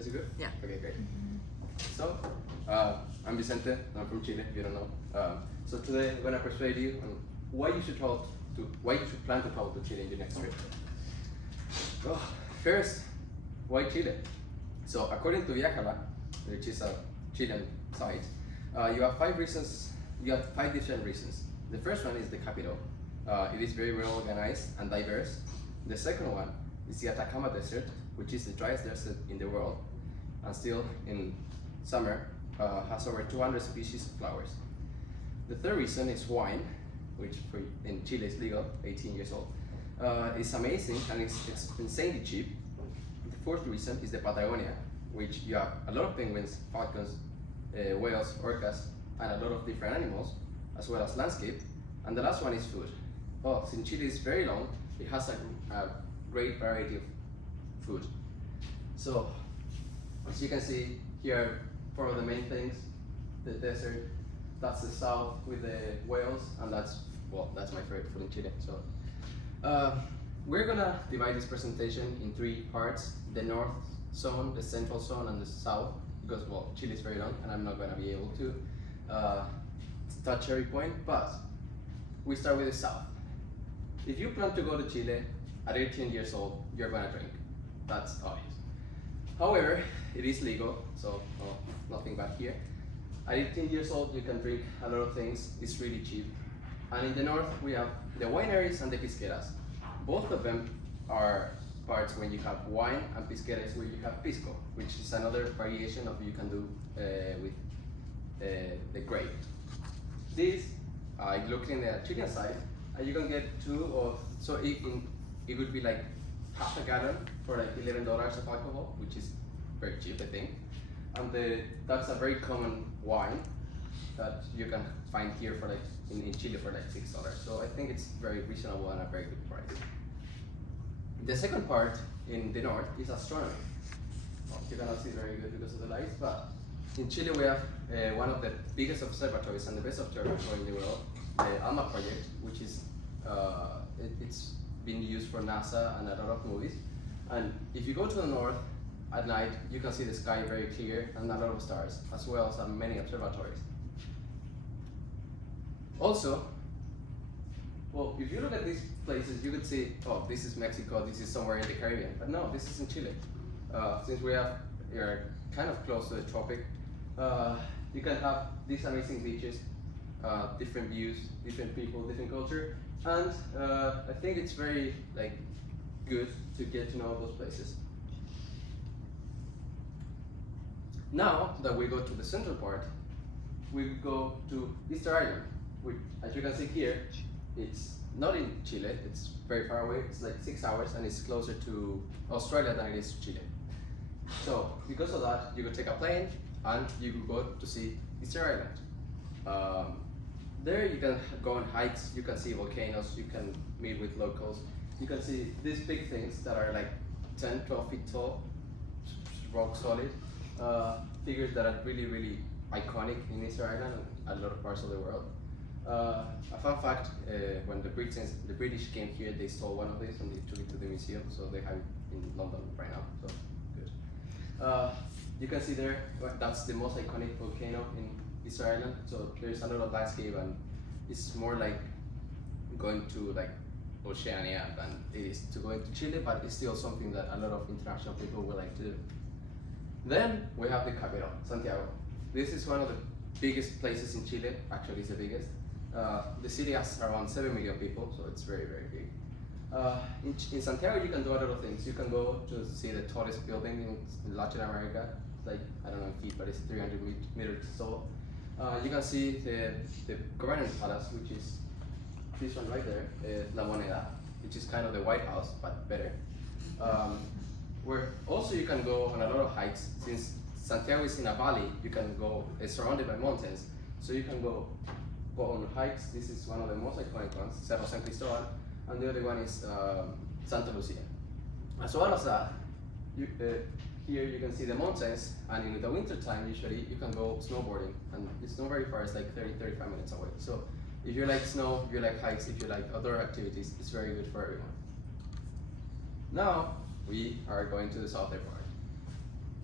Is it good? Yeah. Okay, great. So, I'm Vicente. I'm from Chile. If you don't know. So today I'm gonna persuade you on why you should plan to travel to Chile in your next trip. Oh, first, why Chile? So according to Viajala, which is a Chilean site, you have 5 reasons. You have 5 different reasons. The first one is the capital. It is very well organized and diverse. The second one is the Atacama Desert, which is the driest desert in the world, and still in summer has over 200 species of flowers. The third reason is wine, which in Chile is legal, 18 years old. It's amazing and it's insanely cheap. The fourth reason is the Patagonia, which you have a lot of penguins, falcons, whales, orcas, and a lot of different animals, as well as landscape. And the last one is food. Oh, since Chile is very long, it has a great variety of food. So, as you can see here, 4 of the main things: the desert, that's the south with the whales, and that's my favorite food in Chile. So, we're gonna divide this presentation in 3 parts: the north zone, the central zone, and the south, because Chile is very long, and I'm not gonna be able to touch every point. But we start with the south. If you plan to go to Chile at 18 years old, you're gonna drink. That's obvious. However, it is legal, so nothing bad here. At 18 years old, you can drink a lot of things. It's really cheap. And in the north, we have the wineries and the pisqueras. Both of them are parts when you have wine, and pisqueras where you have pisco, which is another variation of you can do with the grape. This, I looked in the Chilean side, and you can get 2 of, so it would be like half a gallon for like $11 of alcohol, which is very cheap, I think. And that's a very common wine that you can find here for like in Chile for like $6. So I think it's very reasonable and a very good price. The second part in the north is astronomy. Well, you cannot see very good because of the lights, but in Chile we have one of the biggest observatories and the best observatory in the world, the ALMA project, which is it's been used for NASA and a lot of movies. And if you go to the north at night, you can see the sky very clear and a lot of stars, as well as many observatories. Also, well, if you look at these places, you could see, oh, this is Mexico, this is somewhere in the Caribbean. But no, this is in Chile. Since we are kind of close to the tropic, you can have these amazing beaches, different views, different people, different culture, and I think it's very good to get to know those places. Now that we go to the central part, we go to Easter Island, which, as you can see here, it's not in Chile, it's very far away, it's like 6 hours, and it's closer to Australia than it is to Chile. So, because of that, you could take a plane, and you could go to see Easter Island. There you can go on hikes, you can see volcanoes, you can meet with locals, you can see these big things that are like 10, 12 feet tall, rock solid, figures that are really, really iconic in Easter Island and a lot of parts of the world. A fun fact, when the British came here, they stole one of these and they took it to the museum, so they have it in London right now, so good. You can see there, that's the most iconic volcano in Easter Island, so there's a lot of landscape, and it's more like going to like Oceania than it is to going to Chile, but it's still something that a lot of international people would like to do. Then we have the capital, Santiago. This is one of the biggest places in Chile, actually it's the biggest. The city has around 7 million people, so it's very, very big. In Santiago you can do a lot of things. You can go to see the tallest building in Latin America. It's like, I don't know in feet, but it's 300 meters tall. You can see the governor's palace, which is this one right there, La Moneda, which is kind of the White House, but better. Where also you can go on a lot of hikes. Since Santiago is in a valley, you can go, it's surrounded by mountains, so you can go on hikes. This is one of the most iconic ones, Cerro San Cristobal, and the other one is Santa Lucia. As well as that, here you can see the mountains, and in the winter time usually you can go snowboarding, and it's not very far, it's like 30-35 minutes away. So if you like snow, if you like hikes, if you like outdoor activities, it's very good for everyone. Now we are going to the southern part.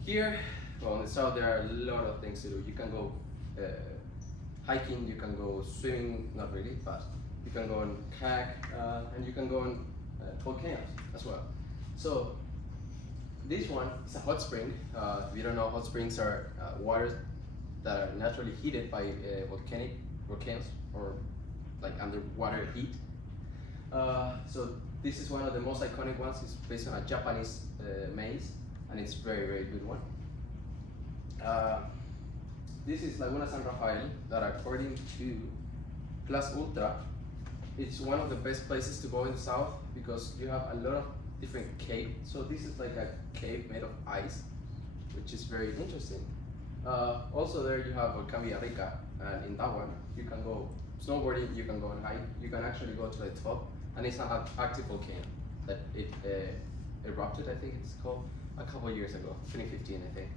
Here, well, in the south, there are a lot of things to do. You can go hiking, you can go swimming, not really, but you can go on kayak, and you can go on volcanoes as well. So this one is a hot spring. If you don't know, hot springs are waters that are naturally heated by volcanoes or like underwater heat. So this is one of the most iconic ones. It's based on a Japanese maze, and it's very good one. This is Laguna San Rafael, that according to Plus Ultra, it's one of the best places to go in the south because you have a lot of different caves. So this is like a cave made of ice, which is very interesting. Also there you have Volcán Villarrica, and in that one you can go snowboarding, you can go and hike, you can actually go to the top, and it's an active volcano that it erupted, I think it's called, a couple years ago, 2015 I think.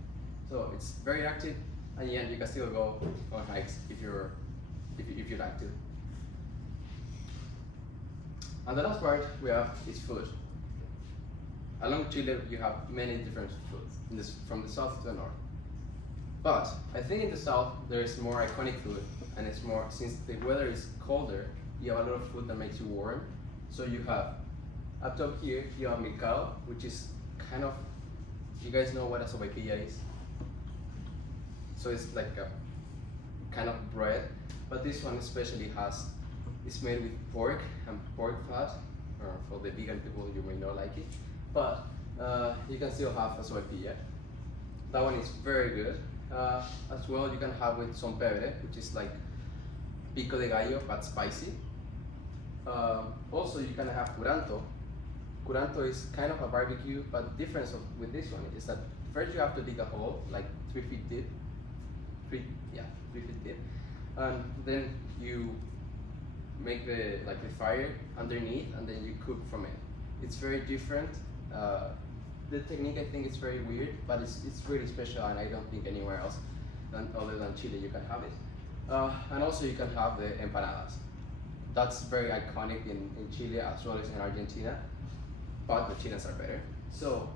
So it's very active, and yeah, you can still go on hikes if you like to. And the last part we have is food. Along Chile, you have many different foods, from the south to the north. But I think in the south there is more iconic food, and it's more, since the weather is colder, you have a lot of food that makes you warm. So you have, up top here, you have milcao, which is kind of, you guys know what a sopaipilla is? So it's like a kind of bread, but this one especially it's made with pork and pork fat, or for the vegan people you may not like it, but you can still have a sopaipilla. That one is very good. As well, you can have with son pebre, which is like pico de gallo but spicy. Also, you can have curanto. Curanto is kind of a barbecue, but the difference with this one is that first you have to dig a hole like 3 feet deep, 3 feet deep, and then you make the fire underneath, and then you cook from it. It's very different. The technique, I think, is very weird, but it's really special, and I don't think anywhere else other than Chile you can have it. And also you can have the empanadas. That's very iconic in Chile as well as in Argentina, but the Chileans are better. So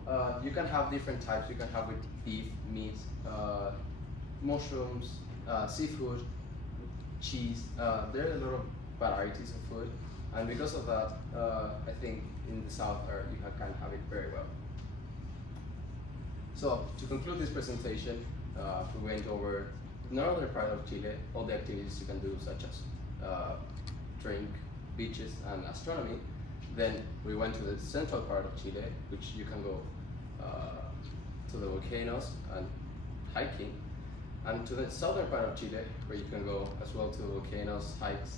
you can have different types. You can have with beef, meat, mushrooms, seafood, cheese. There are a lot of varieties of food, and because of that, I think in the south you can have it very well. So to conclude this presentation, we went over the northern part of Chile, all the activities you can do, such as drink, beaches, and astronomy. Then we went to the central part of Chile, which you can go to the volcanoes and hiking, and to the southern part of Chile, where you can go as well to volcanoes, hikes,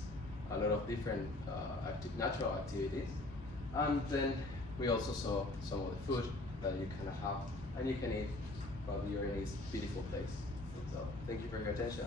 a lot of different natural activities. And then we also saw some of the food that you can have and you can eat while you're in this beautiful place. So thank you for your attention.